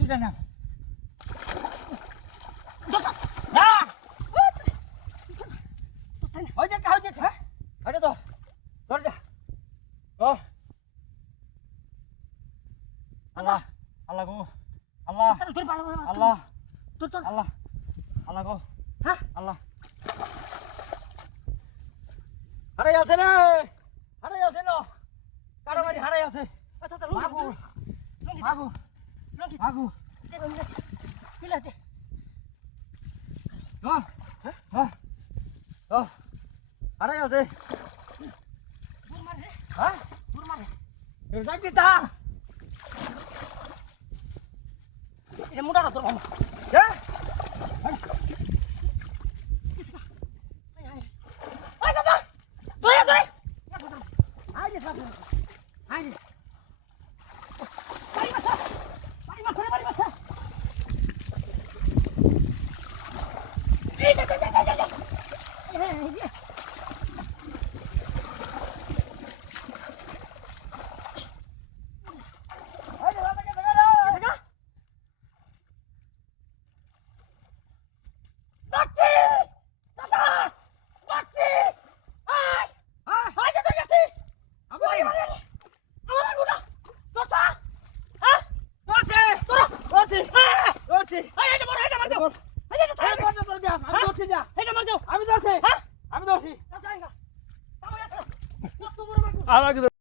দুইটা নাম ওই যে হ্যাঁ আরে তো ধর যা ও আল্লাহ আল্লাহ গো আল্লাহ আল্লাহ আল্লাহ আল্লাহ গো হ্যাঁ আল্লাহ হারাই আছে রে হারাই আছে না কারো বাড়ি হারাই আছে আচ্ছা আচ্ছা মাগু মাগু মাগু মিলাতে ধর হ্যাঁ ও হারাই আছে দূর মারে হ্যাঁ দূর মারে এর যাইতে তা এটা মোটা না তোর হ্যাঁ আই দাদা দয়া দয়া আই রে সাথে আই রে বাড়ি মাথা এই দে আমি